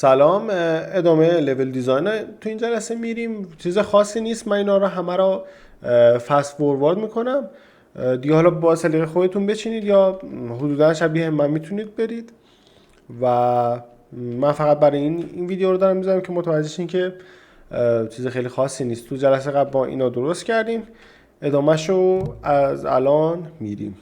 سلام. ادامه لول دیزاین تو این جلسه میریم. چیز خاصی نیست، من اینا رو همه رو فست فوروارد میکنم دیگه. حالا با سلیقه خودتون بچینید یا حدودا شبیه من میتونید برید و من فقط برای این ویدیو رو دارم میذارم که متوجه شین که چیز خیلی خاصی نیست. تو جلسه قبل با اینا درست کردیم، ادامهشو از الان میریم.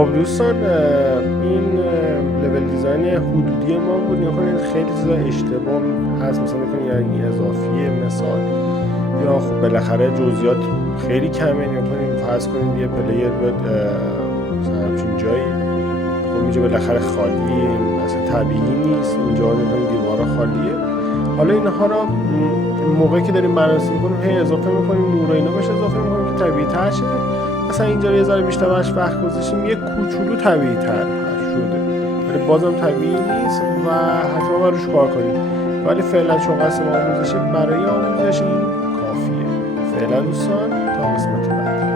خب دوستان، این لول دیزاین حدودی ما بود. نکنید خیلی چیزا اشتباه هست، مثلا نکنید یعنی اضافیه مثال، یا خب بالاخره جزئیات خیلی کمه. نکنید فرض کنید یه پلیر بیاد مثلا همچین جایی، خب اینجا بالاخره خالیه، اصلا طبیعی نیست. اینجا نکنید دیوارا خالیه. حالا اینها را موقعی که داریم بررسی میکنیم هی اضافه میکنیم، نور و اینا بهش اضافه میکنیم که طبیعی تر شه. مثلا اینجا یه ذره بیشتر برش وقت گذاشتیم، یه کوچولو طبیعی تر شده، ولی بازم طبیعی نیست و حتما باید روش کار کنیم. ولی فعلا چون قسم آموزشی، برای آموزش این کافیه. فعلا دوستان تا قسمت بعد.